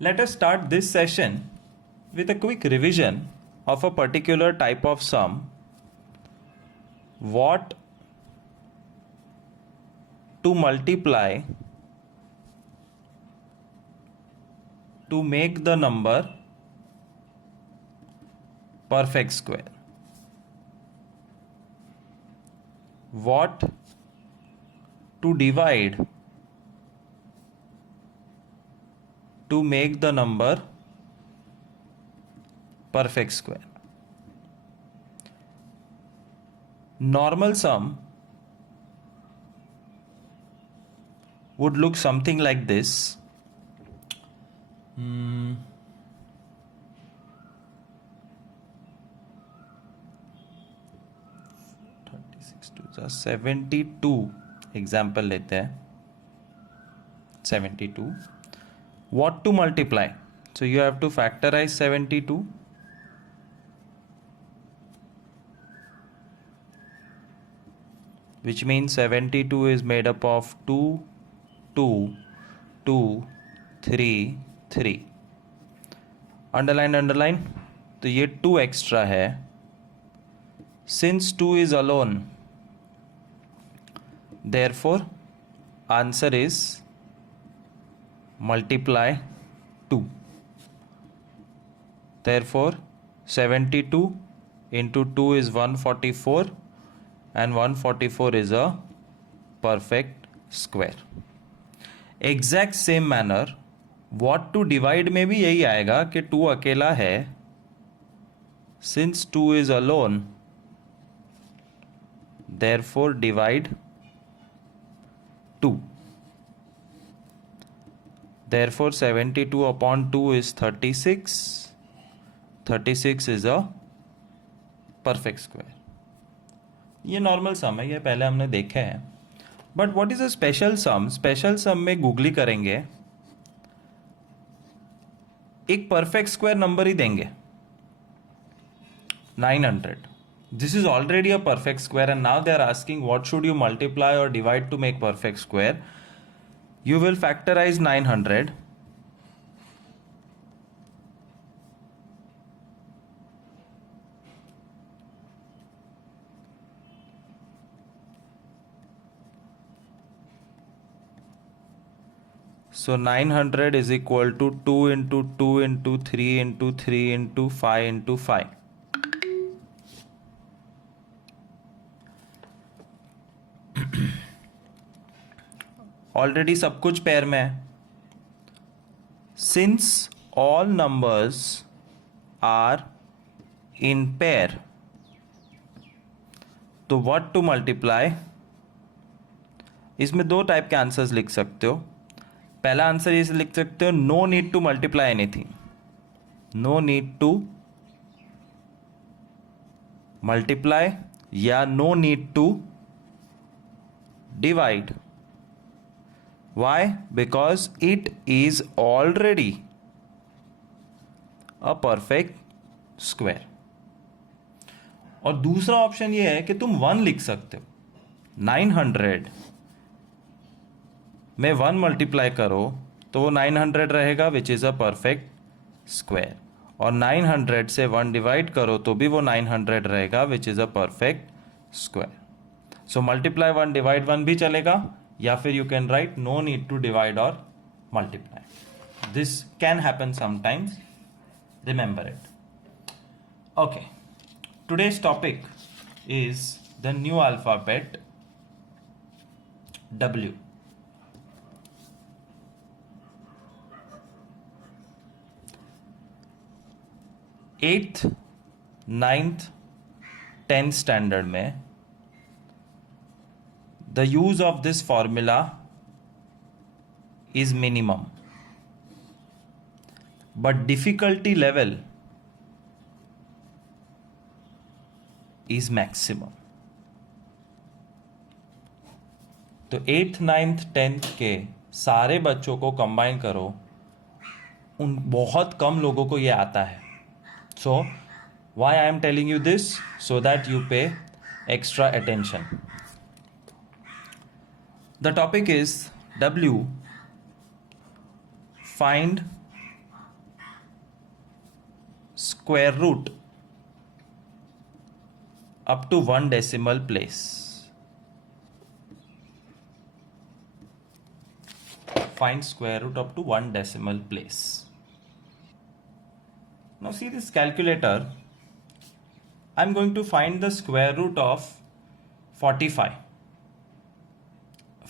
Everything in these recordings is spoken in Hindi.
Let us start this session with a quick revision of a particular type of sum. What to multiply to make the number perfect square. What to divide to make the number perfect square. Normal sum would look something like this. 72 example लेते हैं. 72. What to multiply? So you have to factorize 72. Which means 72 is made up of 2, 2, 2, 3, 3. Underline. तो ये 2 एक्स्ट्रा है. Since 2 is alone, therefore answer is multiply 2. Therefore 72 into 2 is 144 and 144 is a perfect square. Exact same manner what to divide में भी यही आएगा कि 2 अकेला है. Since 2 is alone, therefore divide 2. Therefore 72 upon 2 is 36. 36 is a perfect square. ये नॉर्मल सम है, ये पहले हमने देखे हैं. But what is a special sum? Special sum में गूगली करेंगे, एक परफेक्ट स्क्वायर नंबर ही देंगे 900. This is already a perfect square and now they are asking what should you multiply or divide to make perfect square. You will factorize 900. So 900 is equal to 2 into 2 into 3 into 3 into 5 into 5. Already सब कुछ पेयर में है. Since all numbers are in pair, तो व्हाट टू मल्टीप्लाई, इसमें 2 टाइप के आंसर्स लिख सकते हो. पहला आंसर ये लिख सकते हो, no need to multiply anything. No need to multiply या no need to divide. Why? Because it is already a perfect square. और दूसरा ऑप्शन ये है कि तुम 1 लिख सकते हो. 900 में 1 मल्टीप्लाई करो तो वो 900 रहेगा which is a perfect square. और 900 से 1 डिवाइड करो तो भी वो 900 रहेगा which is a perfect square. So multiply 1 divide 1 भी चलेगा, या फिर you can write no need to divide और multiply. This can happen sometimes, remember it. Okay, today's topic is the new alphabet W. Eighth, 9th, 10th standard में the use of this formula is minimum, but difficulty level is maximum. तो 8th, 9th, 10th के सारे बच्चों को कंबाइन करो, उन बहुत कम लोगों को ये आता है. सो why I am telling you this? So that you pay extra attention. The topic is W. Find square root up to 1 decimal place. Find square root up to 1 decimal place. Now see this calculator. I'm going to find the square root of 45.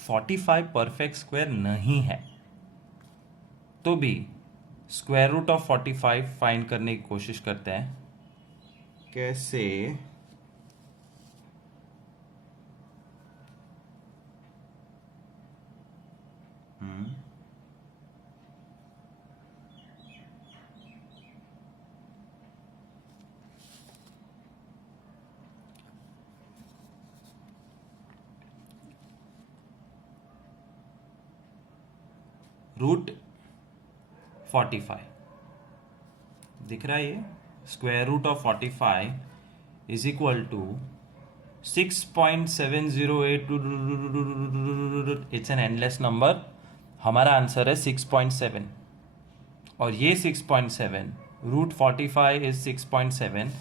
45 perfect square नहीं है, तो भी स्क्वायर रूट ऑफ 45 फाइंड करने की कोशिश करते हैं. कैसे? रूट 45 दिख रहा है ये. Square root of 45 is equal to 6.708. It's an endless number. हमारा आंसर है 6.7 और ये 6.7 रूट 45 इज 6.7.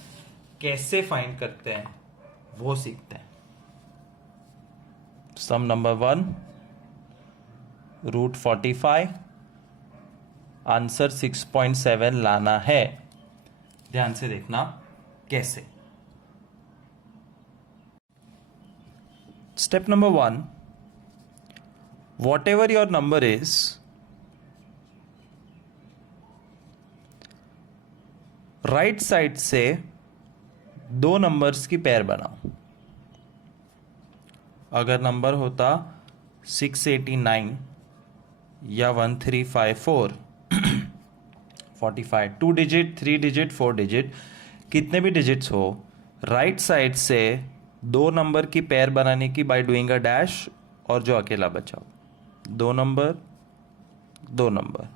कैसे फाइंड करते हैं वो सीखते हैं. सम नंबर 1, रूट 45, आंसर 6.7 लाना है. ध्यान से देखना कैसे. Step number 1, what ever your number is, right side से दो नंबर्स की पेयर बनाओ. अगर नंबर होता 689 या 1354, 45, 2 डिजिट, 3 डिजिट, 4 डिजिट, कितने भी डिजिट्स हो, राइट साइड से दो नंबर की पेयर बनाने की बाय डूइंग अ डैश, और जो अकेला बचा हो, दो नंबर, दो नंबर,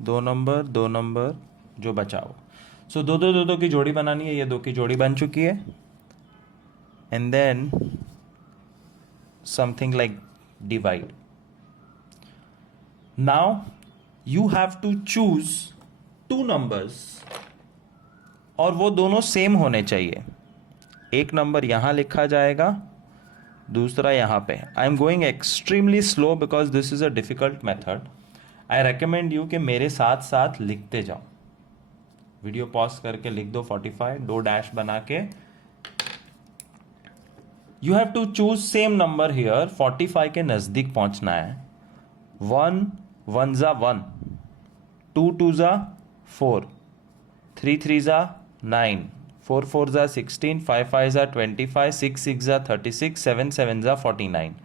दो नंबर, दो नंबर, जो बचा हो. सो दो दो दो दो की जोड़ी बनानी है. ये दो की जोड़ी बन चुकी है. And then something like divide. Now you have to choose two numbers और वो दोनों सेम होने चाहिए. एक नंबर यहां लिखा जाएगा, दूसरा यहां पे. I am going extremely slow because this is a difficult method. I recommend you कि मेरे साथ साथ लिखते जाओ. वीडियो पॉज करके लिख दो 45, दो डैश बना के. You have to choose same number here. 45 के नजदीक पहुंचना है. 1 1 जा 1, 2 2 जा 4, 3 3 जा 9, 4 4 जा 16, 5 5 जा 25, 6 6 जा 36, 7 7 जा 49.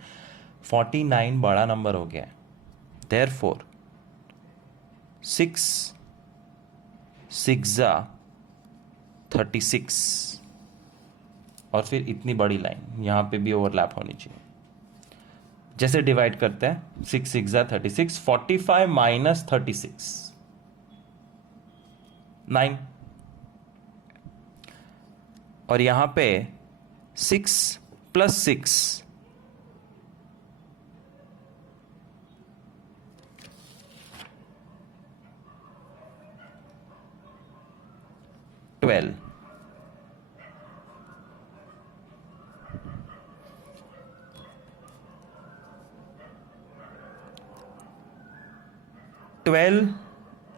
49 बड़ा नंबर हो गया है. Therefore 6 6 जा 36. और फिर इतनी बड़ी लाइन यहां पे भी ओवरलैप होनी चाहिए. जैसे डिवाइड करते हैं, 6 6 जा 36, 45 माइनस 36, 9. और यहां पे 6 प्लस 6, 12.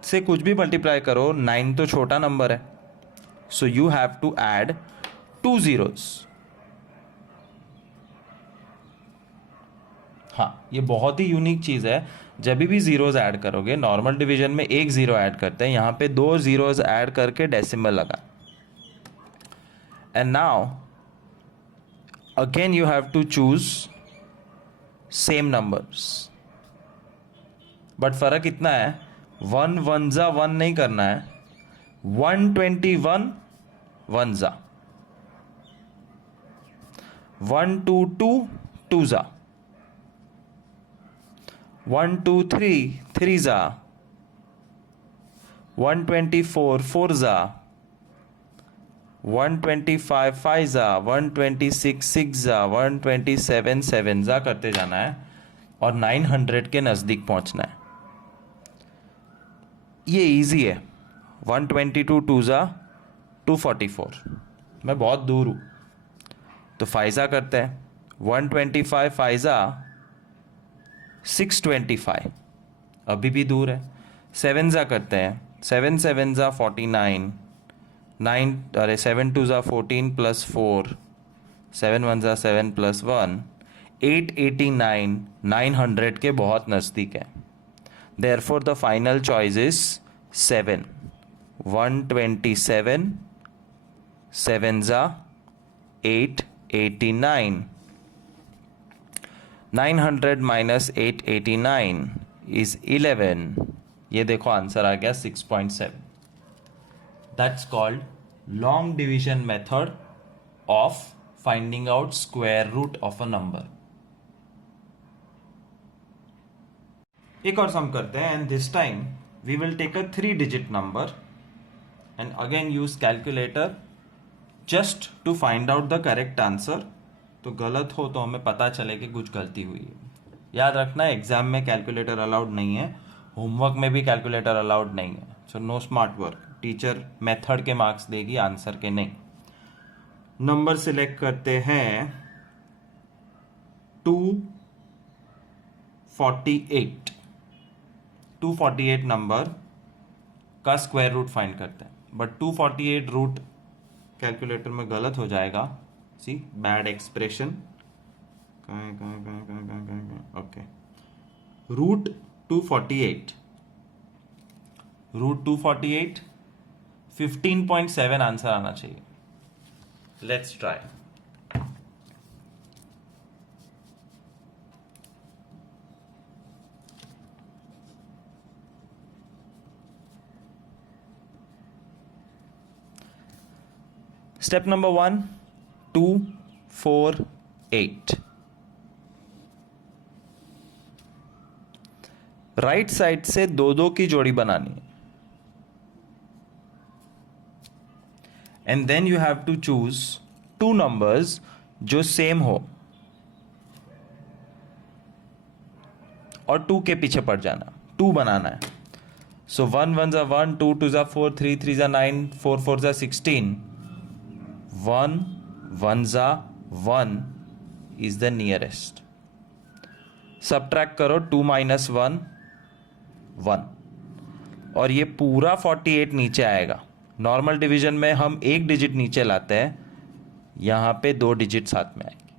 से कुछ भी मल्टीप्लाई करो, 9 तो छोटा नंबर है. So you have to add 2 zeros. हाँ, ये बहुत ही यूनिक चीज है. जब भी जीरोज ऐड करोगे, नॉर्मल डिवीजन में एक जीरो ऐड करते हैं, यहां पे 2 zeros ऐड करके डेसिमल लगा. And now again you have to choose same numbers. But फर्क इतना है, 1 1 जा 1 नहीं करना है. 121 1 जा, 1 2 2 2 जा, 1 2 3 3 जा, 124 4 जा, 125 5 जा, 126 6 जा, 127 7 जा करते जाना है और 900 के नजदीक पहुंचना है. ये इजी है. 122 टू ज़ा 244, मैं बहुत दूर हूँ तो फाइज़ा करते हैं, 125 फाइज़ा 625, अभी भी दूर है। 7 ज़ा करते हैं, 7 7 ज़ा 49, 7 2 ज़ा 14 प्लस 4, 7 1 ज़ा 7 प्लस 1, 889, 900 के बहुत नज़दीक है। Therefore the final choice is 7, 127, 7 ज़ा 889, 900 minus 889 is 11, ये देखो आंसर आ गया 6.7। That's called long division method of finding out square root of a number। एक और सम करते हैं, and this time we will take a 3 digit number and again use calculator just to find out the correct answer. तो गलत हो तो हमें पता चले कि कुछ गलती हुई है। याद रखना एग्जाम में कैलकुलेटर अलाउड नहीं है, होमवर्क में भी कैलकुलेटर अलाउड नहीं है। So no smart work, teacher method के मार्क्स देगी, आंसर के नहीं। नंबर सिलेक्ट करते हैं 248, 248 नंबर का स्क्वायर रूट फाइंड करते हैं, बट 248 रूट कैलकुलेटर में गलत हो जाएगा। See bad expression, okay. Root 248, root 248 15.7 answer आना चाहिए। Let's try. Step number 1, 2 4 8। Right side से दो दो की जोड़ी बनानी है, and then you have to choose 2 numbers जो सेम हो और 2 के पीछे पड़ जाना, 2 बनाना है। सो 1 1 ज़ा 1, 2 2 ज़ा 4, 3 3 ज़ा 9, 4 4 ज़ा 16, 1 1 ज़ा 1 इज द नियरेस्ट। सबट्रैक्ट करो, 2 माइनस 1 1, और ये पूरा 48 नीचे आएगा। नॉर्मल डिवीजन में हम एक डिजिट नीचे लाते हैं, यहाँ पे 2 डिजिट साथ में आएंगे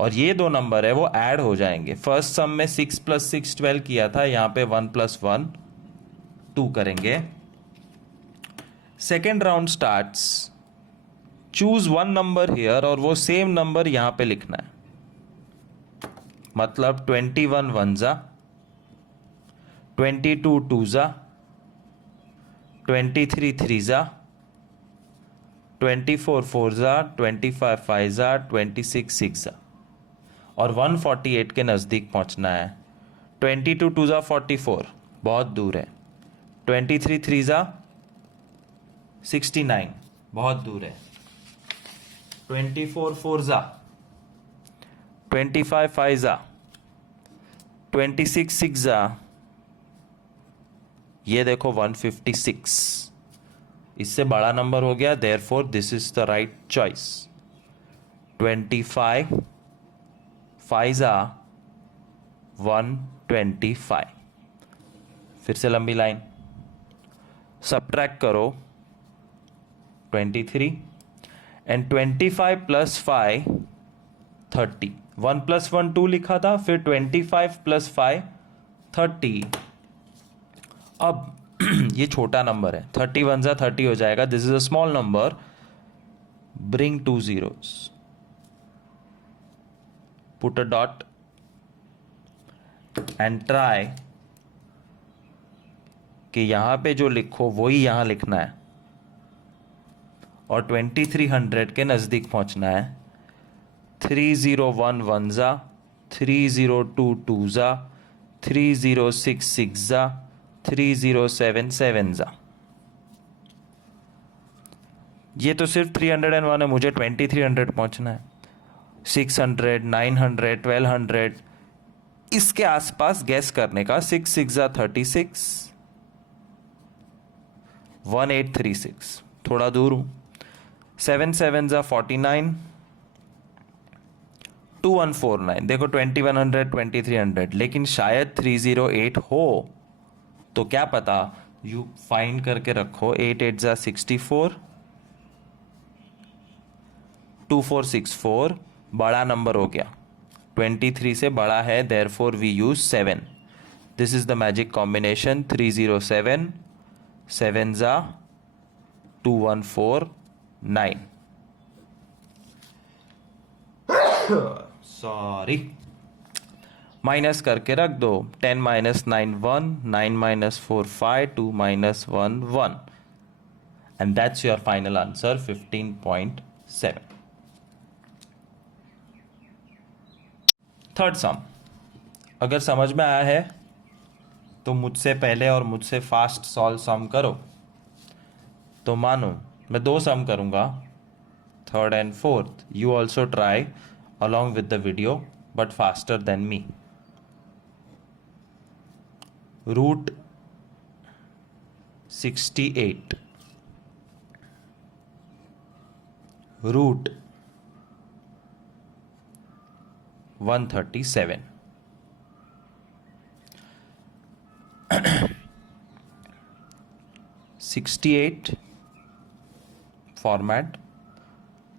और ये 2 नंबर है वो ऐड हो जाएंगे। फर्स्ट सम में 6 + 6 12 किया था, यहाँ पे 1 + 1 2 करेंगे। Second round starts, choose 1 number here और वो सेम नंबर यहां पे लिखना है। मतलब 21 1 ज़ा, 22 2 ज़ा, 23 3 ज़ा, 24 4 ज़ा, 25 5 ज़ा, 26 6 ज़ा, और 148 के नज़दीक पहुंचना है। 22 2 ज़ा 44, बहुत दूर है। 23 3 ज़ा 69, बहुत दूर है। 24 4 ज़ा 25 5 ज़ा, 26 6 ज़ा, ये देखो 156, इससे बड़ा नंबर हो गया। Therefore this is the right choice. 25 5 ज़ा 125। फिर से लंबी लाइन, सबट्रैक्ट करो 23 एंड 25 + 5 30, 1 + 1 2 लिखा था, फिर 25 + 5 30। अब ये छोटा नंबर है, 30 1 ज़ा 30 हो जाएगा। This is a small number, bring 2 zeros, put a dot and try कि यहां पे जो लिखो वही यहां लिखना है और 2300 के नज़दीक पहुंचना है। 301 1 ज़ा, 302 2 ज़ा, 306 6 ज़ा, 307 7 ज़ा। ये तो सिर्फ 301 है, मुझे 2300 पहुंचना है। 600 900 1200 इसके आसपास गैस करने का। 6 6 ज़ा 36, 1836, थोड़ा दूर हूँ. 7 7 जा 49, 2149. देखो 2100 2300, लेकिन शायद 308 हो, तो क्या पता, यू फाइंड करके रखो. 8 8 जा 64, 2464 बड़ा नंबर हो गया, 23 से बड़ा है, therefore we use 7. This is the magic combination. 307, 7 जा 2149. सॉरी, माइनस करके रख दो. 10 minus 9 1, 9 minus 4 5, 2 minus 1 1, and that's your final answer 15.7. Third सम. अगर समझ में आया है तो मुझसे पहले और मुझसे फास्ट सॉल्व सम करो. तो मानो मैं 2 सम करूंगा, third and fourth. You also try along with the video, but faster than me. Root 68, root 137. (68) format,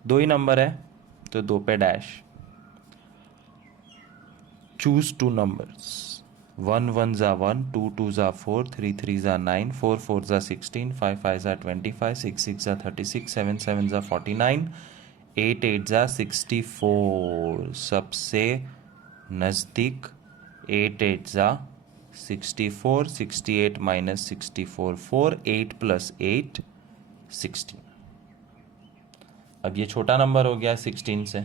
2 he number है तो 2 पे डैश. Choose 2 numbers. 1 1 जा 1, 2 2 जा 4, 3 3 जा 9, 4 4 जा 16, 5 5 जा 25, 6 6 जा 36, 7 7 जा 49, 8 8 जा 64. सबसे नज़दीक 8 8 जा 64, 68 माइनस 64 4, 8 प्लस 8 16. अब ये छोटा नंबर हो गया 16 से,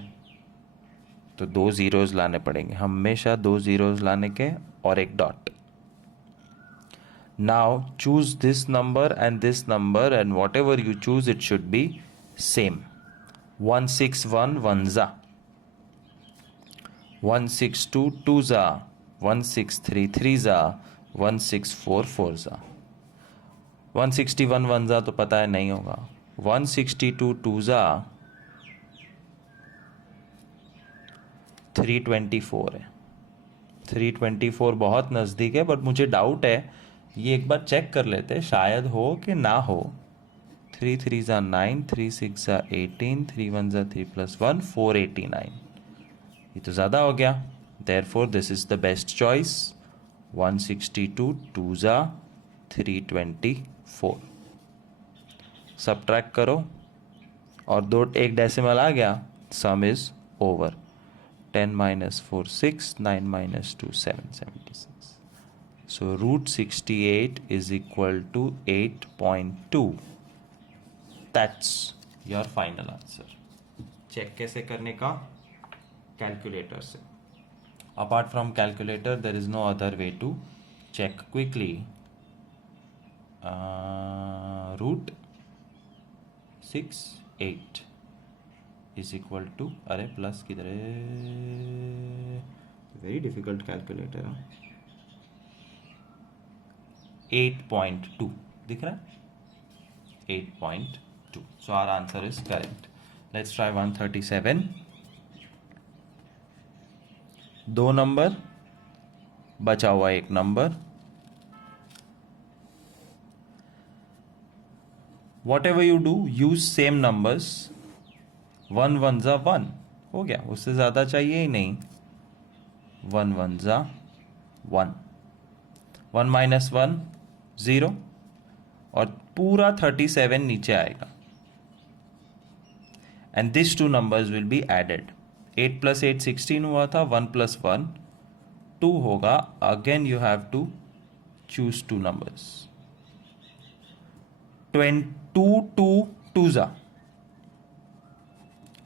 तो 2 जीरोज लाने पड़ेंगे, हमेशा 2 जीरोज लाने के और एक dot. Now choose this number and this number, and what ever you choose it should be same. 161 1 जा, 162 2 जा, 163 3 जा, 164 4 जा. 161 1 जा तो पता है नहीं होगा. 162 2 जा 324 है. 324 बहुत नज़दीक है, बट मुझे डाउट है, ये एक बार चेक कर लेते, शायद हो कि ना हो. 3 3 जा 9, 3 6 जा 18, 3 1 जा 3 प्लस 1 489. ये तो ज़्यादा हो गया, therefore this is the best choice. 162 2 जा 324. सब्ट्रैक्ट करो और 2 एक डेसिमल आ गया, सम is over. 10 minus 4 6, 9 minus 2 7 76. So root 68 is equal to 8.2. That's your final answer. Check कैसे करने का? कैलकुलेटर से. Apart from calculator, there is no other way to check quickly. Root 68 is equal to, अरे प्लस किधर है, वेरी डिफिकल्ट कैलकुलेटर. 8.2 दिख रहा है, 8.2. So our answer is correct. Let's try 137. 2 number, बचा हुआ 1 number. Whatever you do, use same numbers. 1 1 जा 1 हो गया, उससे ज़्यादा चाहिए ही नहीं. 1 1 जा 1, 1 माइनस 1 0, और पूरा 37 नीचे आएगा. And this 2 numbers will be added. 8 plus 8 16 हुआ था, 1 प्लस 1 2 होगा. Again you have to choose 2 numbers. 2 2 2 जा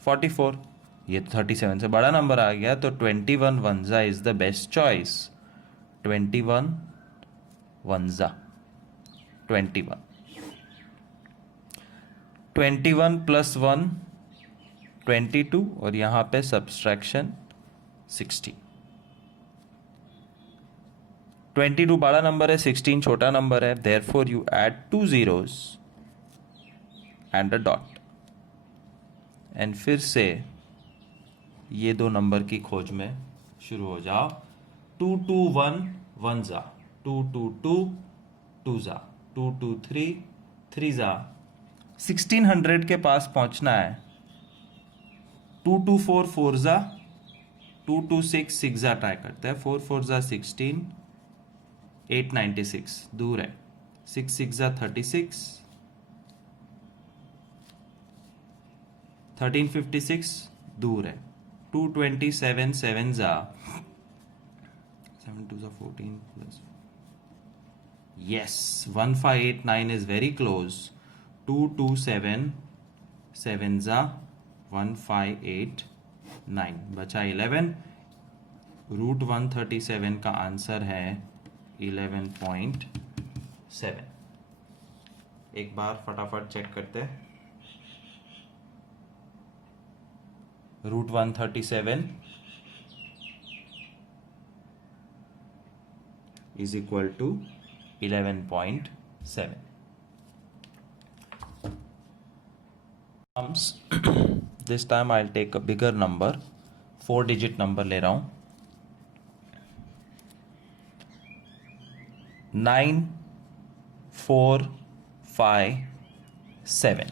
44. ये तो 37 से बड़ा नंबर आ गया, तो 21 1 जा इज द बेस्ट चॉइस. 21 1 जा 21. 21 प्लस 1 22, और यहाँ पे सब्सट्रैक्शन 60. 22 बड़ा नंबर है, 16 छोटा नंबर है, therefore you add 2 zeros. And a dot. And फिर से ये दो नंबर की खोज में शुरू हो जाओ। 2 2 1 1 जा, 2 2 2 2 जा, 2 2 3 3 जा। 1600 के पास पहुंचना है। 2 2 4 4 जा, 2 2 6 6 जा ट्राई करते हैं। 4 4 जा 16, 896 दूर है। 6 6 जा 36, 1356 दूर है। 227 7 जा, 7 2 जा 14 plus, yes 1589 is very close। 227 7 जा 1589 बचा 11। रूट 137 का आंसर है 11.7। एक बार फटाफट चेक करते हैं। Root 137 is equal to 11.7। This time I'll take a bigger number, 4-digit number ले रहा हूं। 9 4 5 7।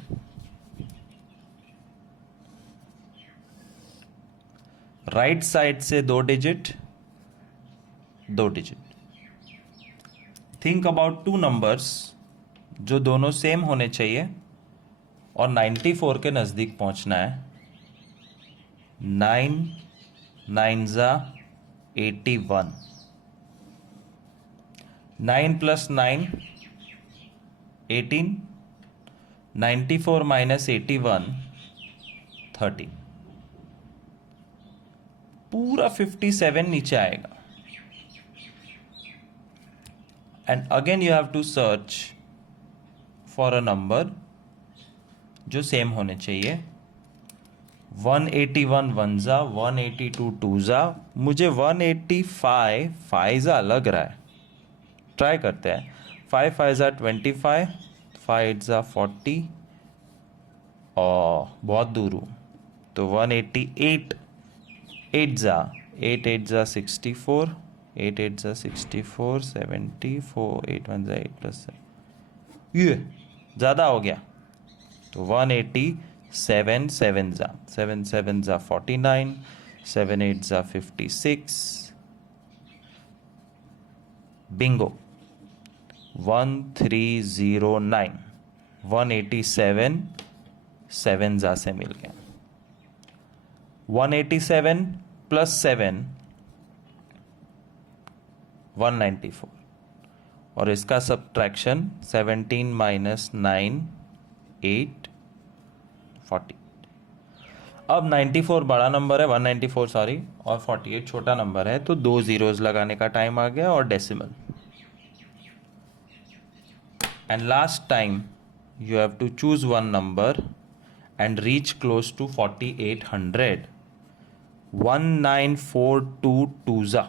राइट साइड से 2 digit 2 digit. Think about 2 numbers जो दोनों सेम होने चाहिए और 94 के नज़दीक पहुंचना है। 9 9 जा 81, 9 प्लस 9 18, 94 माइनस 81 30। पूरा 57 नीचे आएगा। And again you have to search for a number जो सेम होने चाहिए। 181 1 जा, 182 2 जा। मुझे 185 5 जा लग रहा है। ट्राई करते हैं। 5 5 जा 25, 5 8 जा 40 और बहुत दूर हूँ तो 188 8 जा 8 8 जा 64, 8 8 जा 64 74, 8 1 जा 8 प्लस ये ज़्यादा हो गया तो 187 7 जा 7 7 जा 49, 7 8 जा 56। बिंगो 1309 187 7 जा से मिल गया। 187 प्लस 7 194 और इसका सब्ट्रैक्शन 17 माइनस 9 8 40। अब 94 बड़ा नंबर है, 194 सॉरी, और 48 छोटा नंबर है तो 2 जीरोस लगाने का टाइम आ गया और decimal. And last time you have to choose one number and reach close to 4800। 19422 जा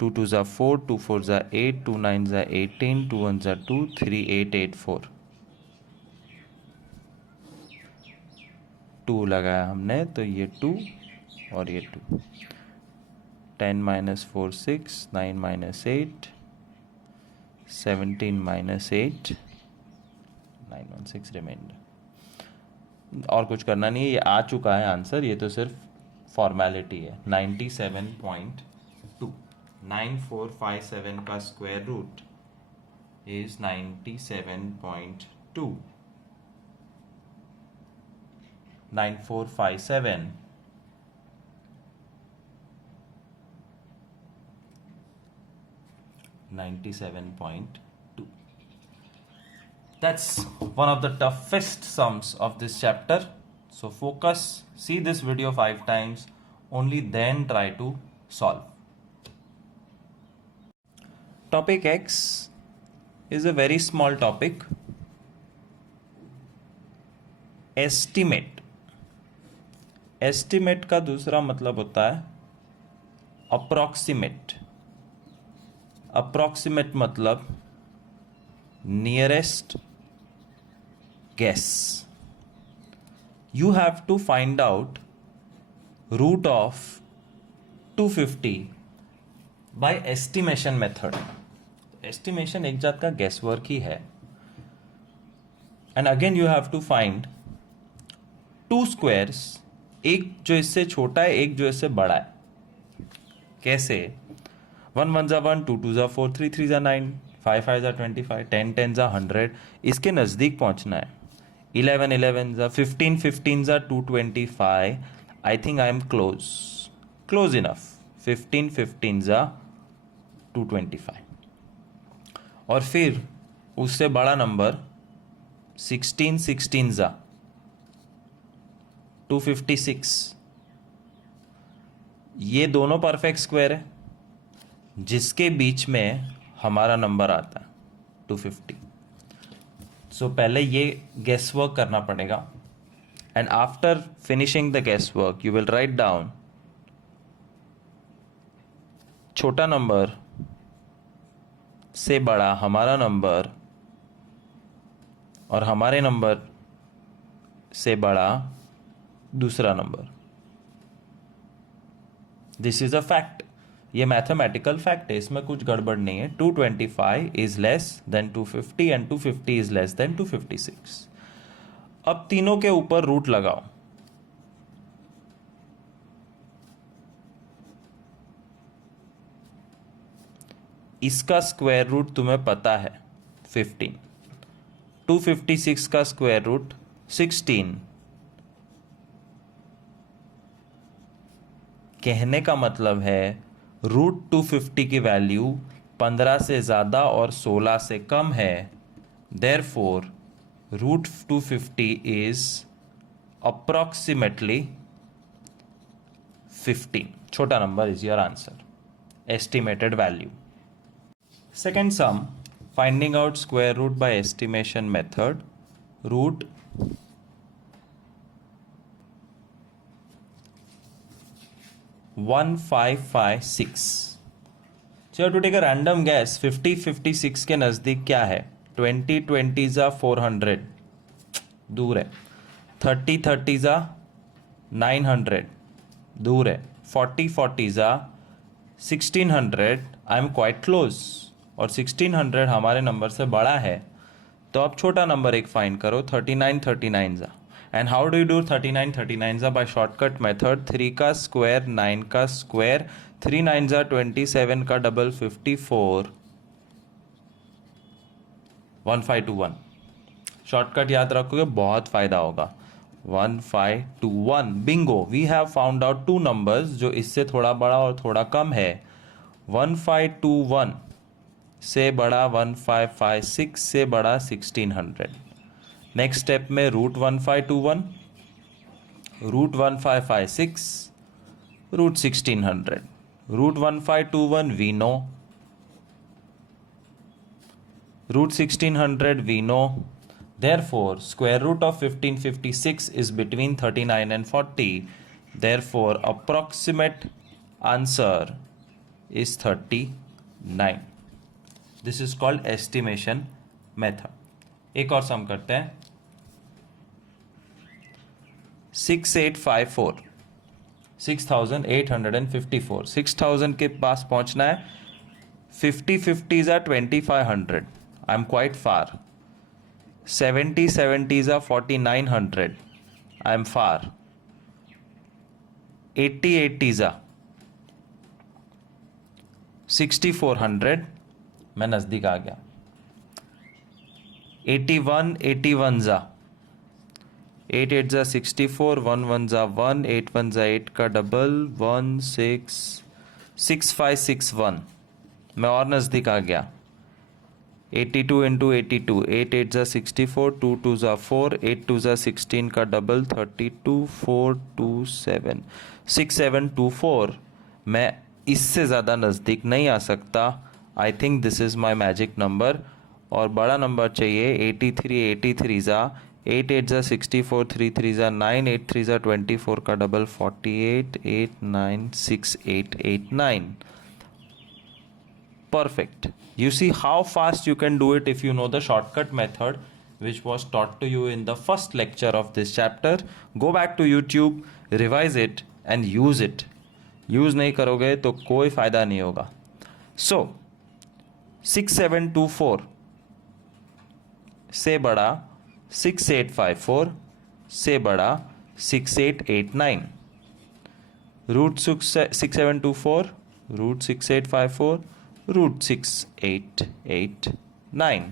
2 2 जा 4, 2 4 जा 8, 2 9 जा 18, 2 1 जा 2, 3 8 8 4। 2 लगाया हमने तो ये 2 और ये 2। 10 माइनस 4 6, 9 माइनस 8, 17 माइनस 8, 916 रिमाइंडर। और कुछ करना नहीं है, ये आ चुका है आंसर, ये तो सिर्फ फॉर्मेलिटी है। 97.2। 9457 का square root is 97.2। 9457 97.2। That's one of the toughest sums of this chapter. So focus, see this video 5 times, only then try to solve. Topic X is a very small topic. Estimate. Estimate का दूसरा मतलब होता है approximate. Approximate मतलब nearest guess. You have to find out root of 250 by estimation method. Estimation एक जात का guess work ही है. And again you have to find two squares, एक जो इससे छोटा है, एक जो इससे बड़ा है. कैसे? 1 1 जा 1, 2 2 जा 4, 3 3 जा 9, 5 5 जा 25, 10 10 जा 100. इसके नज़दीक पहुंचना है. 11 11 जा 15 15 जा 225. I think I am close enough. 15 15 जा 225. और फिर उससे बड़ा नंबर 16 16 जा 256. ये दोनों परफेक्ट स्क्वायर है जिसके बीच में हमारा नंबर आता है 250. सो पहले ये गेस वर्क करना पड़ेगा. And after finishing the guess work you will write down छोटा नंबर से बड़ा हमारा नंबर और हमारे नंबर से बड़ा दूसरा number. This is a fact. ये मैथमेटिकल फैक्ट है, इसमें कुछ गड़बड़ नहीं है. 225 is less than 250 and 250 is less than 256. अब तीनों के ऊपर रूट लगाओ. इसका स्क्वायर रूट तुम्हें पता है 15. 256 का स्क्वायर रूट 16. कहने का मतलब है रूट 250 की वैल्यू 15 से ज़्यादा और 16 से कम है. Therefore root 250 is approximately 15. छोटा number is your answer. Estimated value. Second sum, finding out square root by estimation method. Root 1556. चलो to take a random guess. 50 56 के नज़दीक क्या है? 20 20 जा 400, दूर है. 30 30 जा 900, दूर है. 40 40 जा 1600, आई एम क्वाइट क्लोज. और 1600 हमारे नंबर से बड़ा है, तो अब छोटा नंबर एक फाइंड करो. 39 39 जा. And how do you do 39 39 जा? By shortcut method. 3 का स्क्वायर 9 का स्क्वायर, 3 9 जा 27 का डबल 54, 1521. शॉर्टकट याद रखोगे बहुत फायदा होगा. 1521. Bingo, we have found out two numbers जो इससे थोड़ा बड़ा और थोड़ा कम है. 1521 से बड़ा 1556 से बड़ा 1600. नेक्स्ट स्टेप में root 1521, root 1556, root 1600. Root 1521 we know, root 1600 we know. Therefore, square root of 1556 is between 39 and 40. Therefore, approximate answer is 39. This is called estimation method. एक और सम करते हैं. 6854, 6854. 6000 के पास पहुंचना है. 50 50s are 2500. I am quite far. 70 70s are 4900. I am far. 80 80s are 6400. मैं नज़दीक आ गया. 81 81s are 8 8s are 64, 1 1s are 1, 8 1s are 8 का डबल 1 6 6561. मैं और नज़दीक आ गया. 82 into 82, 8 8s are 64, 2 2s are 4, 8 2s are 16 का डबल 32 427 6724. मैं इससे ज़्यादा नज़दीक नहीं आ सकता. I think this is my magic number. और बड़ा नंबर चाहिए. 83 83s are 8 8s are 64, 3 3s are 9, 8 3s are 24 का double 48 8 9 6 8 8 9. Perfect. You see how fast you can do it if you know the shortcut method, which was taught to you in the first lecture of this chapter. Go back to YouTube, revise it and use it. Use नहीं करोगे तो कोई फ़ायदा नहीं होगा. So 6724 से बड़ा 6854 से बड़ा 6889. Root 6724 root 6854 root 6889.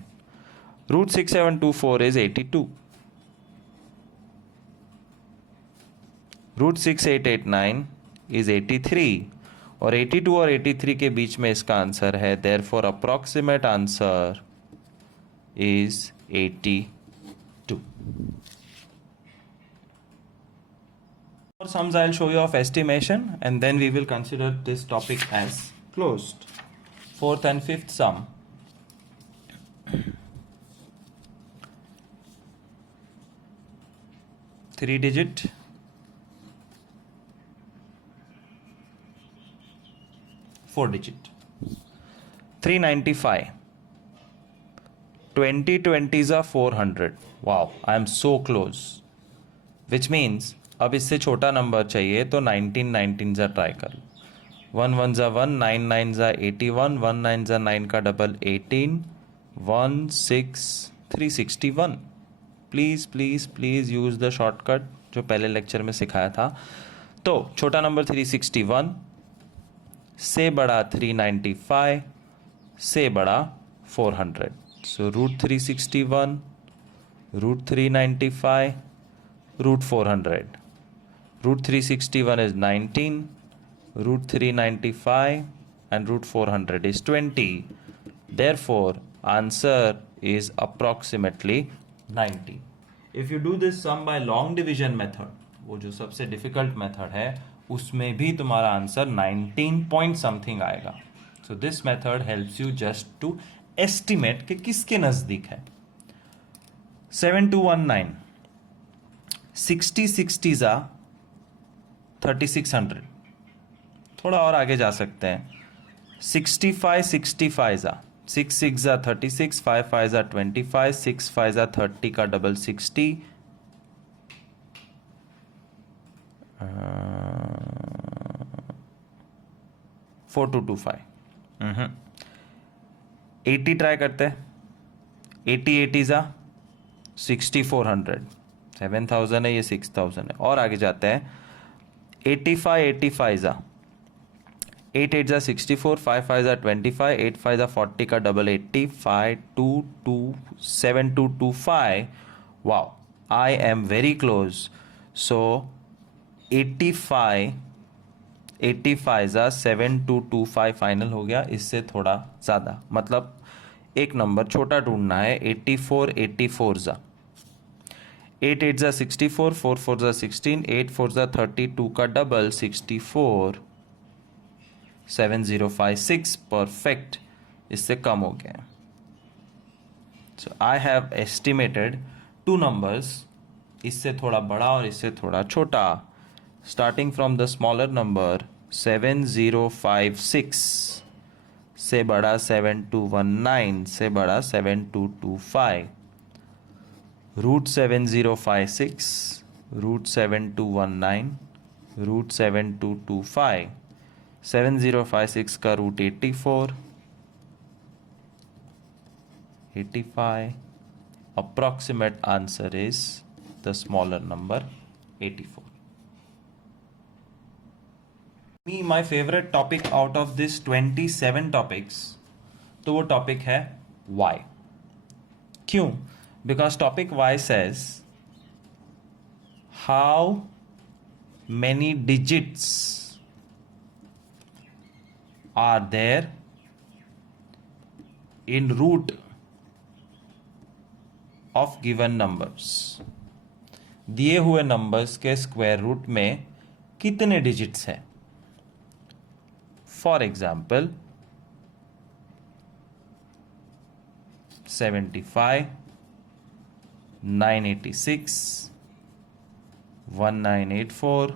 Root 6724 is 82. Root 6889 is 83. और 82 और 83 के बीच में इसका आंसर है. Therefore approximate answer is 82. For sums I'll show you of estimation and then we will consider this topic as closed. Fourth and fifth sum. Three digit, four digit. 395. 20 20s are 400. Wow, I am so close. Which means अब इससे छोटा नंबर चाहिए तो 19 19 जा ट्राई कर लो. 1 1 जा 1, 9 9 जा 81, 1 9 जा 9 का double 18, 1 6 361. Please please please use the shortcut जो पहले लेक्चर में सिखाया था. तो छोटा नंबर 361 से बड़ा 395 से बड़ा 400. So root 361 root 395 root 400. Root 361 is 19, root 395 and root 400 is 20. Therefore, answer is approximately 90. If you do this sum by long division method, वो जो सबसे difficult method है, उसमें भी तुम्हारा आंसर 19 point something आएगा. So this method helps you just to estimate कि किसके नज़दीक है. 7219 60 60 जा 3600. थोड़ा और आगे जा सकते हैं. 65 65 जा 6 6 जा 36, 5 5 जा 25, 6 5 जा 30 का डबल 60, 4225. 80 ट्राई करते हैं. 80 80 जा 6400. 7000 है, ये 6000 है. और आगे जाते हैं. 85 85 जा 8 8 जा 64, 5 5 जा 25, 8 5 जा 40 का double 80, 5 2 2 7 2 2 5. Wow, I am very close. So 85 85 जा 7225 फाइनल हो गया. इससे थोड़ा ज़्यादा, मतलब एक नंबर छोटा ढूंढना है. 84 84 जा 8 8 जा 64, 4 4 जा 16, 8 4 जा 32 का डबल 64, 7056. परफेक्ट, इससे कम हो गया. So I have estimated two numbers, इससे थोड़ा बड़ा और इससे थोड़ा छोटा. Starting from the smaller number 7056 से बड़ा 7219 से बड़ा 7225. Root 7056 root 7219 root 7225. 7056 का root 84 85. approximate answer is the smaller number 84. Me, my favorite topic out of this 27 topics, तो वो टॉपिक है y. क्यों? Because topic y says how many digits are there in root of given numbers. दिए हुए नंबर्स के स्क्वायर रूट में कितने डिजिट्स हैं. For example 75 986 1984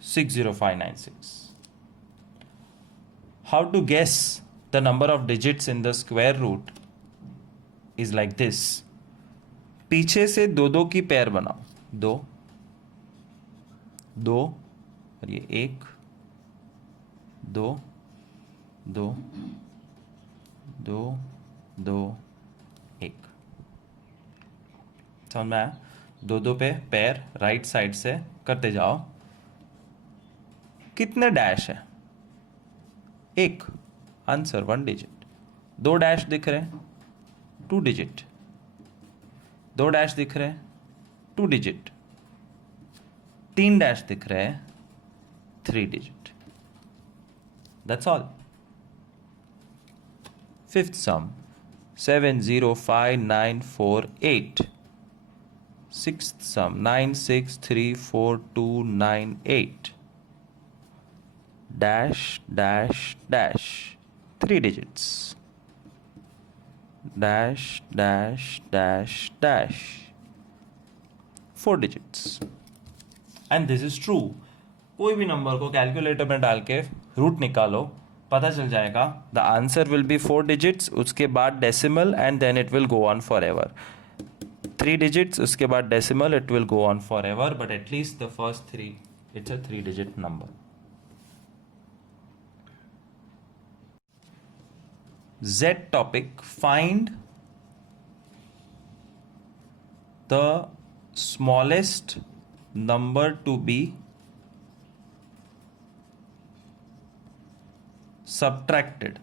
60596. How to guess the number of digits in the square root is like this. पीछे से दो दो की पेयर बनाओ. दो, दो, और ये एक, दो, दो, दो, दो, एक. समझ में आया? दो दो पे पेयर राइट साइड से करते जाओ. कितने डैश है? एक. Answer 1 digit. दो डैश दिख रहे हैं, 2 डिजिट. दो डैश दिख रहे हैं, 2 डिजिट. 3 डैश दिख रहे हैं, 3 digit. That's all. Fifth some 705948. Sixth sum 963428 dash dash dash 3 digits dash dash dash dash 4 digits. And this is true. कोई भी नंबर को कैलकुलेटर में डाल के रूट निकालो, पता चल जाएगा. The answer will be 4 digits, उसके बाद decimal and then it will go on forever. 3 digits, उसके बाद decimal, it will go on forever, but at least the first 3, it's a 3-digit number. Z topic, find the smallest number to be subtracted.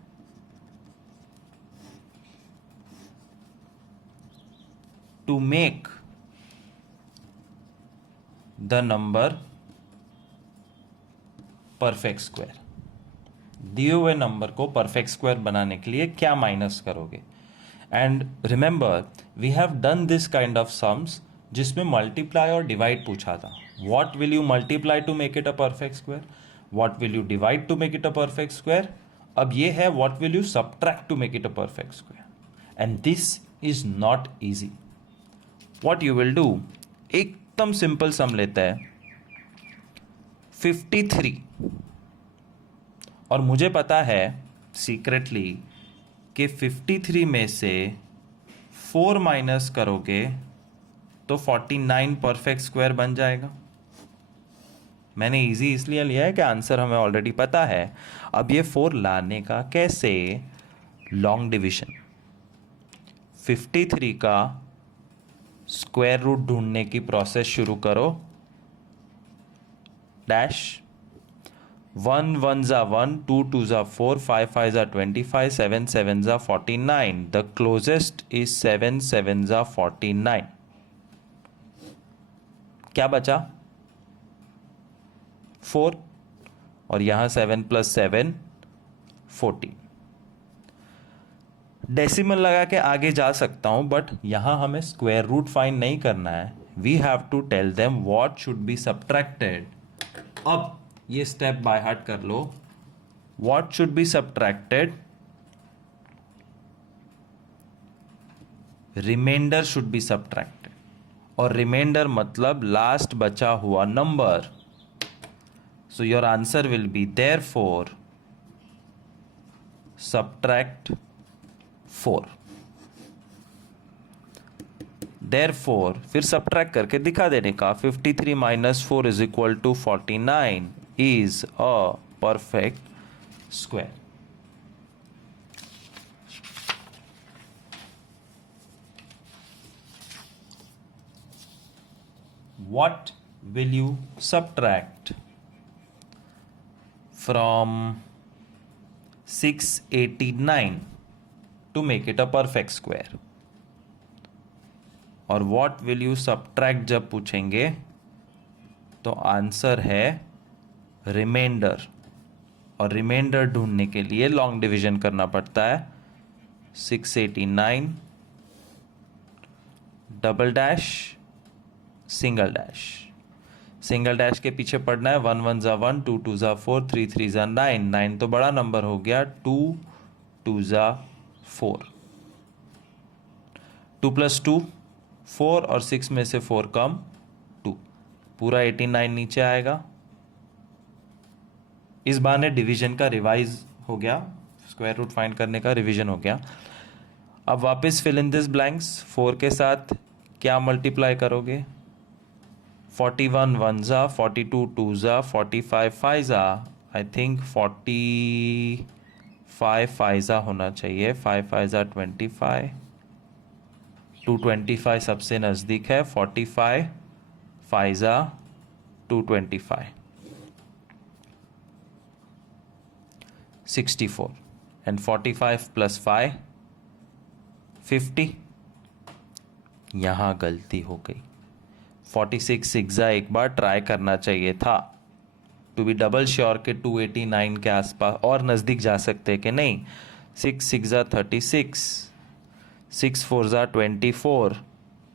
To make the number perfect square. दिए हुए नंबर को परफेक्ट स्क्वायर बनाने के लिए क्या माइनस करोगे? And remember we have done this kind of sums जिसमें मल्टीप्लाई और डिवाइड पूछा था. What will you multiply to make it a perfect square? What will you divide to make it a perfect square? अब ये है what will you subtract to make it a perfect square. And this is not easy. What you will do, एकदम सिंपल सम लेता है 53, और मुझे पता है सीक्रेटली कि 53 में से 4 माइनस करोगे तो 49 परफेक्ट स्क्वायर बन जाएगा. मैंने इजी इसलिए लिया है कि आंसर हमें ऑलरेडी पता है. अब ये 4 लाने का कैसे? Long division. 53 का स्क्वायर रूट ढूंढने की प्रोसेस शुरू करो. डैश 1 1 जा 1, 2 2 जा 4, 5 5 जा 25, 7 7 जा 49. द क्लोजेस्ट इज 7 7 जा 49. क्या बचा? 4, और यहां 7 + 7 14. डेसिमल लगा के आगे जा सकता हूं, बट यहां हमें स्क्वायर रूट फाइंड नहीं करना है. We have to tell them what should be subtracted. अब ये स्टेप बाय हार्ट कर लो. What should be subtracted? Reminder should be subtracted. और रिमाइंडर मतलब लास्ट बचा हुआ नंबर. So your answer will be therefore subtract 4. Therefore, फिर सबट्रैक्ट करके दिखा देने का. 53 - 4 = 49 is a perfect square. What will you subtract from 689 to make it a perfect square? और what will you subtract जब पूछेंगे तो आंसर है रिमाइंडर. और रिमाइंडर ढूंढने के लिए लॉन्ग डिवीजन करना पड़ता है. 689 double dash single dash. Single dash के पीछे पढ़ना है 1 1 जा 1, 2 2 जा 4, 3 3 जा 9. 9 तो बड़ा नंबर हो गया. 2 2 जा 4. 2 + 2 4, और 6 में से 4 कम 2. पूरा 89 नीचे आएगा. इस बहाने डिवीजन का रिवाइज हो गया. स्क्वायर रूट फाइंड करने का रिवीजन हो गया. अब वापस फिल इन दिस ब्लैंक्स, 4 के साथ क्या मल्टीप्लाई करोगे? 41 वन ज़ा, 42 टू ज़ा, 45 फाइव ज़ा, आई थिंक 45 फाइव ज़ा होना चाहिए, 5 फाइव ज़ा 25, 225 सबसे नज़दीक है, 45 फाइव ज़ा 225, 64 एंड 45 प्लस 5 50। यहाँ गलती हो गई, 46 सिक्सा एक बार ट्राई करना चाहिए था, टू बी डबल श्योर के 289 के आसपास और नज़दीक जा सकते कि नहीं। 6 सिक्सा 36, 6 फोर ज़ा 24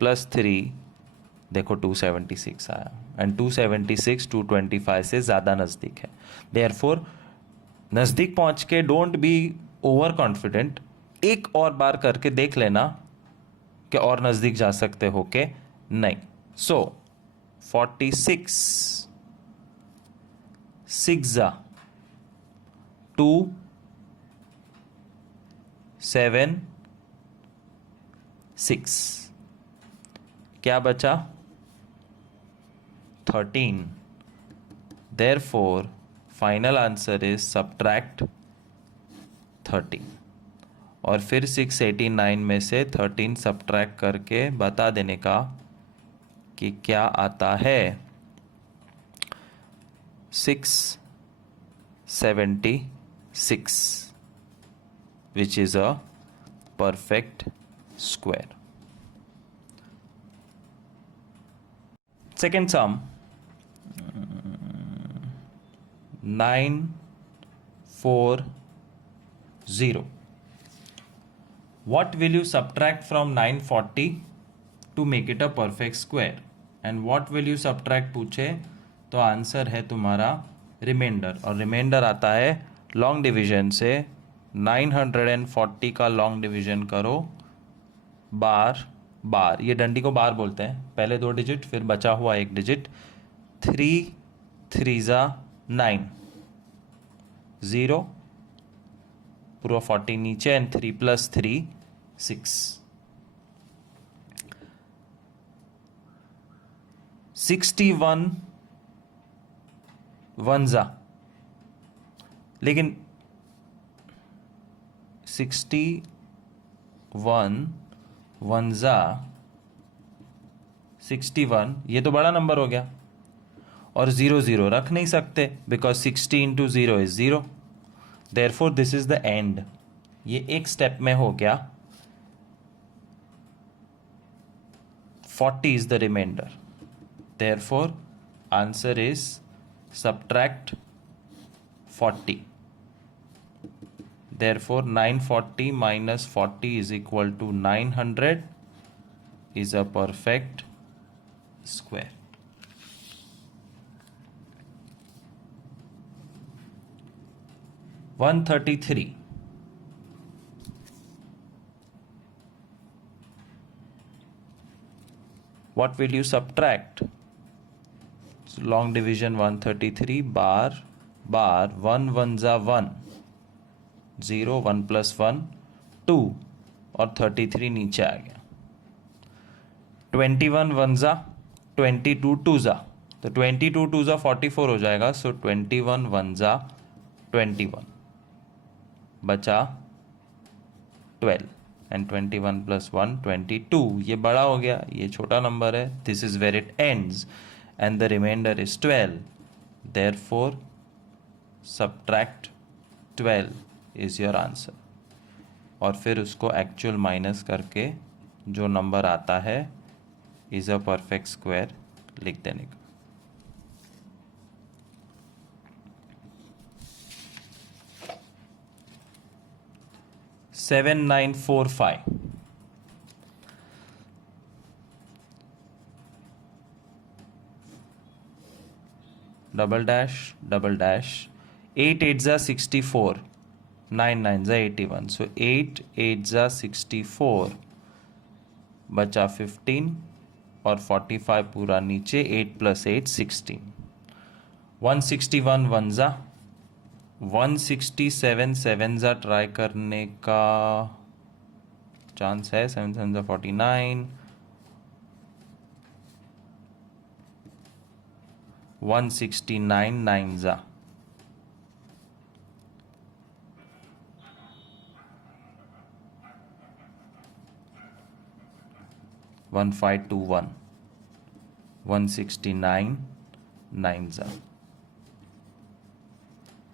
प्लस 3, देखो 276 आया, एंड 276 225 से ज़्यादा नज़दीक है। देयरफॉर नज़दीक पहुंच के डोंट बी ओवर कॉन्फिडेंट, एक और बार करके देख लेना कि और नज़दीक जा सकते हो के नहीं। सो 46 सिक्सा 2 7 6, क्या बचा? 13। Therefore, final answer is subtract 13। और फिर 689 में से 13 सब्ट्रैक्ट करके बता देने का कि क्या आता है। 676, which is a perfect square. Second sum, 940. What will you subtract from 940 to make it a perfect square? And what will you subtract पूछे तो आंसर है तुम्हारा रिमाइंडर, और रिमाइंडर आता है लॉन्ग डिवीजन से। 940 का लॉन्ग डिवीजन करो बार बार, ये डंडी को बार बोलते हैं, पहले 2 डिजिट फिर बचा हुआ 1 डिजिट। 3 3 ज़ा 9, 0 पूरा 40 नीचे, एंड 3 प्लस 3 6। 61 वन ज़ा, लेकिन 61 वन ज़ा 61, ये तो बड़ा नंबर हो गया, और 0 0 रख नहीं सकते because 60 into 0 is 0। Therefore this is the end, ये एक स्टेप में हो गया। 40 is the remainder, therefore answer is subtract 40। Therefore 940 minus 40 is equal to 900 is a perfect square. One 33. What will you subtract? So long division 133 bar bar 1 1 za 1, 0 1 plus 1 2, और 33 नीचे आ गया। 21 वन ज़ा 22 टू ज़ा, तो 22 टू ज़ा 44 हो जाएगा। सो 21 वन ज़ा 21, बचा 12, एंड 21 प्लस 1 22। ये बड़ा हो गया, ये छोटा नंबर है। This is where it ends and the remainder is 12। Therefore subtract 12 is your answer, और फिर उसको एक्चुअल माइनस करके जो नंबर आता है इज अ परफेक्ट स्क्वायर लिख देने का। सेवन 945, डबल डैश 8 8 ज़ा 64, 9 9 ज़ा 81, सो 8 8 ज़ा 64, बचा 15 और 45 पूरा नीचे, 8 प्लस 8 16। 161 वन ज़ा 167 7 ज़ा ट्राई करने का चांस है, 7 7 जा 49, 169 9 जा 1521, 169 9 जा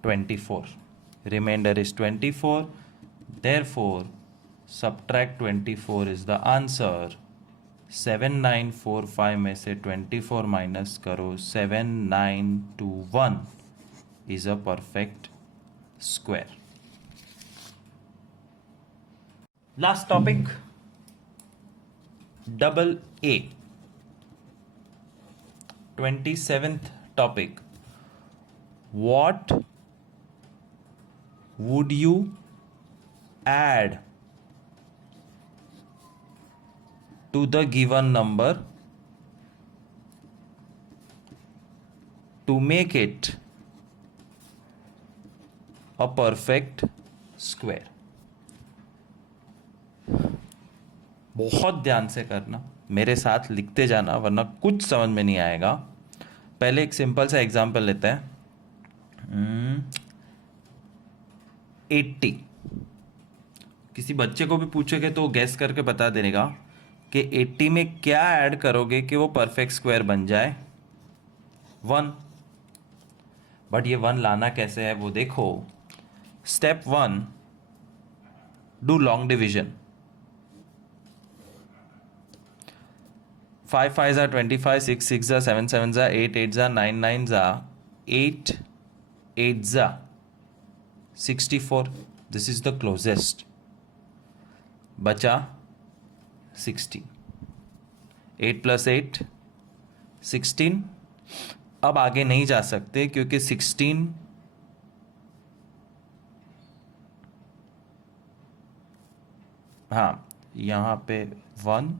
24. Remainder is 24. Therefore, subtract 24 is the answer. 7945 में से 24 माइनस करो, 7921 is a perfect square. Last topic, double A. 27th topic. What would you add to the given number to make it a perfect square? बहुत ध्यान से करना, मेरे साथ लिखते जाना, वरना कुछ समझ में नहीं आएगा. पहले एक सिंपल सा एग्जांपल लेते हैं. 80. किसी बच्चे को भी पूछोगे तो गैस करके बता देगा कि 80 में क्या ऐड करोगे कि वो परफेक्ट स्क्वायर बन जाए. 1. बट ये 1 लाना कैसे है वो देखो. Step 1, do long division. 5 5 जा 25, 6 6 जा 7 7 जा 8 8 जा 9 9 जा 8 8 जा 64. This is the closest. बचा 16. 8 + 8 16. अब आगे नहीं जा सकते क्योंकि 16 हाँ यहाँ पे 1,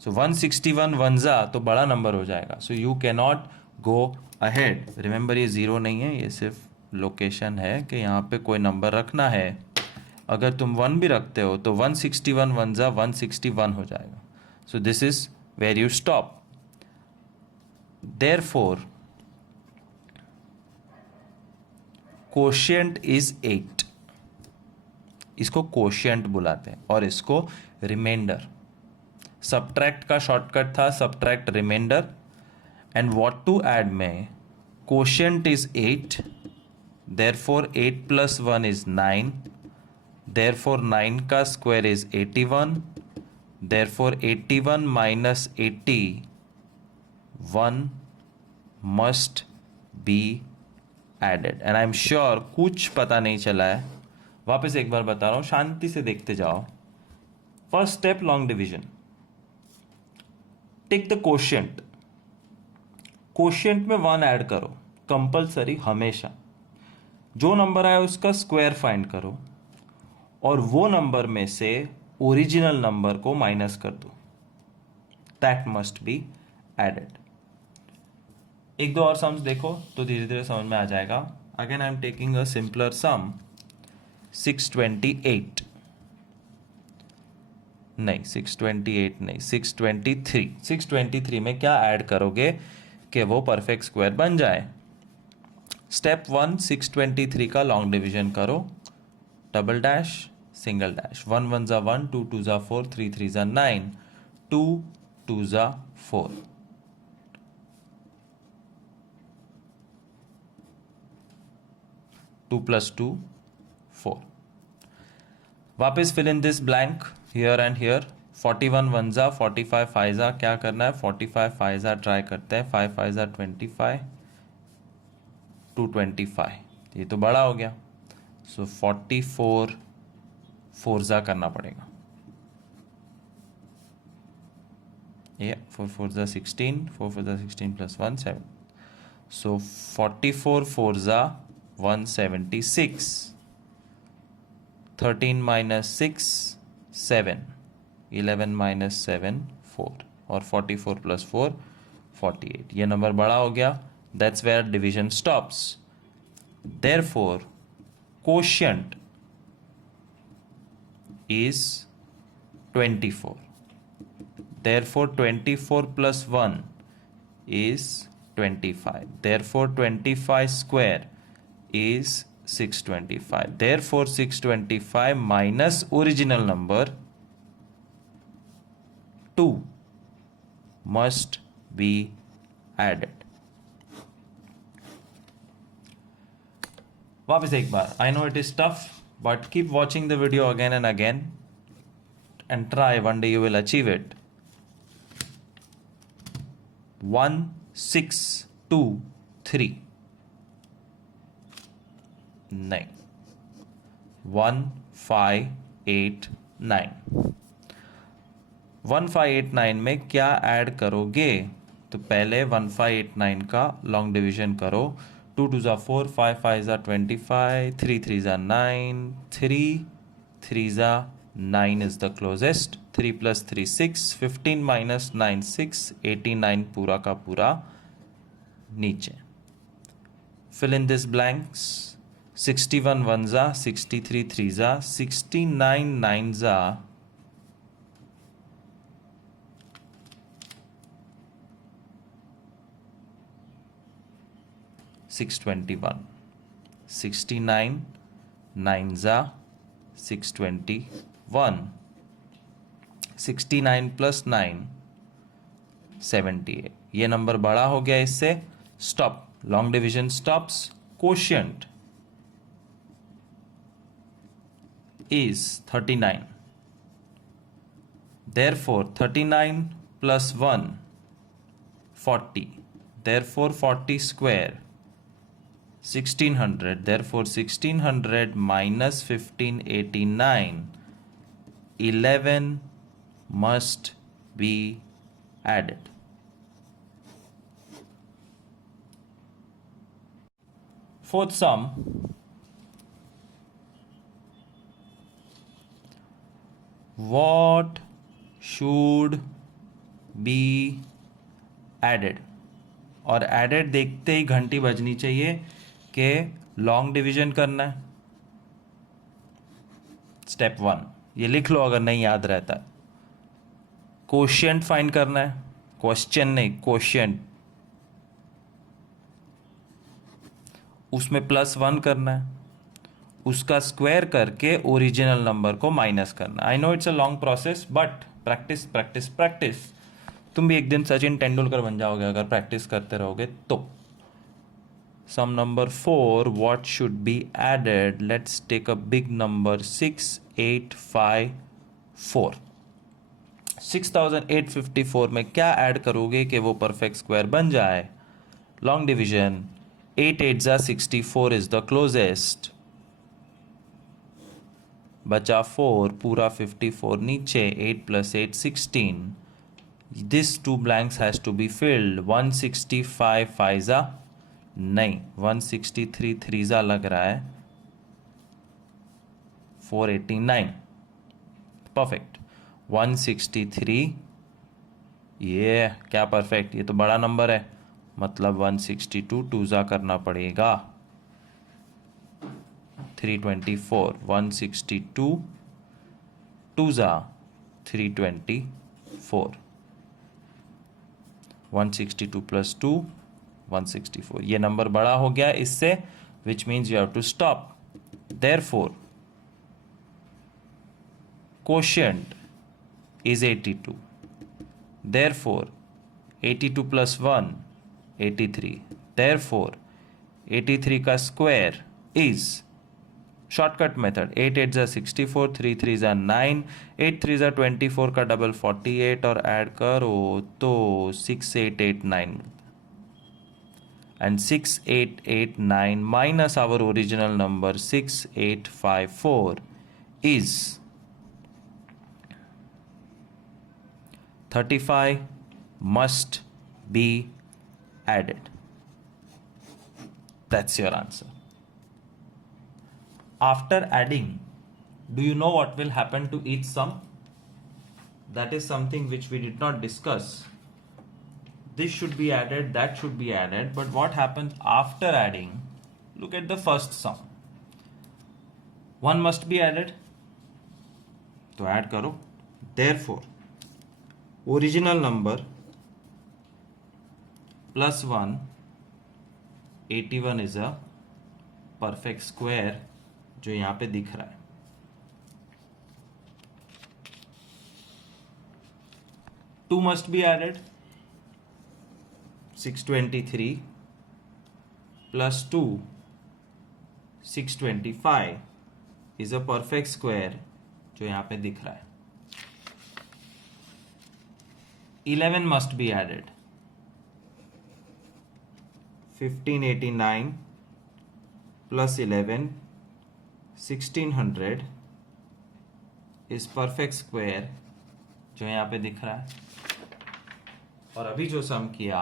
सो 161 1 जा तो बड़ा नंबर हो जाएगा. So you can not go ahead. Remember ये ज़ीरो नहीं है, ये सिर्फ लोकेशन है कि यहाँ पे कोई नंबर रखना है. अगर तुम 1 भी रखते हो तो 161 1 जा 161 हो जाएगा. So this is where you stop. Therefore quotient is 8. इसको कोशिएंट बुलाते हैं और इसको रिमाइंडर. सब्ट्रैक्ट का शॉर्टकट था subtract reminder. And what to add में quotient is 8. Therefore 8 + 1 is 9. Therefore 9 का square is 81. Therefore 81 minus 81 must be added. And I am sure कुछ पता नहीं चला है. वापस एक बार बता रहा हूं, शांति से देखते जाओ. First step long division. Take the quotient. Quotient में 1 ऐड करो कंपलसरी हमेशा. जो नंबर आया उसका स्क्वायर फाइंड करो और वो नंबर में से ओरिजिनल नंबर को माइनस कर दो. That must be added. एक दो और सम्स देखो तो धीरे धीरे समझ में आ जाएगा. Again I am taking a simpler sum. 628 नहीं, 628 नहीं, 623. 623 में क्या ऐड करोगे कि वो परफेक्ट स्क्वायर बन जाए. स्टेप 1, 623 का लॉन्ग डिवीजन करो. Double dash single dash. 1 1 जा 1, 2 2 जा 4, 3 3 जा 9, 2 2 जा 4. Two plus 2 4. वापस fill in this blank here and here. 41 1 जा 45 5 जा. क्या करना है, 45 5 जा ट्राई करते हैं. 5 5 जा 25, 225. ये तो बड़ा हो गया. सो 44 4 जा करना पड़ेगा. ये 4 4 जा 16, 4 4 जा 16 + 1 7. सो 44 4 जा 176. 13 minus 6 7. 11 minus 7 4. और 44 + 4 48. ये नंबर बड़ा हो गया. That's where division stops. Therefore, quotient is 24. Therefore 24 plus 1 is 25. Therefore 25 square is 625. Therefore 625 minus original number 2 must be added. वापस एक बार, I know it is tough, but keep watching the video again and again and try. One day you will achieve it. 1 6 2 3 9 1 5 8 9 1589 में क्या ऐड करोगे? तो पहले 1589 का लॉन्ग डिवीजन करो. 2 2 जा 4, 5 5 जा 25, 3 3 जा 9, 3 3 जा 9 is the closest. 3 plus 3 6, 15 minus 9 6, 89 पूरा का पूरा नीचे. Fill in this blanks. 61 1 जा 63 3 जा 69 9 जा 621. 69 9 जा 621. 69 plus 9 78. ये नंबर बड़ा हो गया इससे. Stop. Long division stops. Quotient is 39. Therefore 39 plus 1 40. Therefore 40 square 1600. Therefore 1600 minus 1589 11 must be added. Fourth sum. What should be added? और added देखते ही घंटी बजनी चाहिए कि लॉन्ग डिवीजन करना है. स्टेप 1 ये लिख लो अगर नहीं याद रहता. कोशिएंट फाइंड करना है. क्वेश्चन नहीं, कोशिएंट. उसमें +1 करना है. उसका स्क्वायर करके ओरिजिनल नंबर को माइनस करना. I know it's a long process but practice practice practice. तुम भी एक दिन सचिन तेंदुलकर बन जाओगे अगर प्रैक्टिस करते रहोगे तो. Sum number 4. What should be added? Let's take a big number 6854. 6854 में क्या ऐड करोगे कि वो परफेक्ट स्क्वायर बन जाए? Long division. 8 8 जा 64 इज द क्लोजेस्ट. बचा 4 पूरा 54 नीचे. 8 plus 8 16. This 2 blanks has to be filled. 165 5 जा नहीं, 163 3 जा लग रहा है. 489 परफेक्ट. 163 ये क्या परफेक्ट? ये तो बड़ा नंबर है, मतलब 162 2 जा करना पड़ेगा. 324. 162 2 जा 324. 162 plus 2 164. ये नंबर बड़ा हो गया इससे, which means you have to stop. Therefore quotient is 82. Therefore 82 plus 1 83. Therefore 83 का स्क्वायर is शॉर्टकट मेथड. 8 8 जा 64, 3 3 जा 9, 8 3 जा 24 का डबल 48 और ऐड करो तो 6889. And 6889 minus our original number 6854 is 35 must be added. That's your answer. After adding, do you know what will happen to each sum? That is something which we did not discuss. This should be added, that should be added, but what happens after adding? Look at the first sum. 1 must be added. तो add करो. Therefore, original number plus 1, 81 is a perfect square जो यहाँ पे दिख रहा है. 2 must be added. 623 plus 2, 625 is a perfect square जो यहाँ पे दिख रहा है. 11 must be added. 1589 plus 11, 1600 is perfect square जो यहाँ पे दिख रहा है. और अभी जो सम किया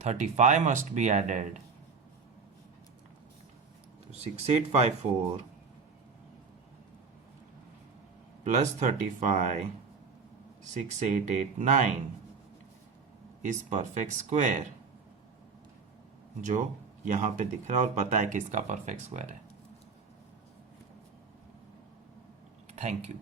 35 must be added. 6854 plus 35, 6889 is perfect square जो यहाँ पे दिख रहा है और पता है किसका परफेक्ट स्क्वायर है. Thank you.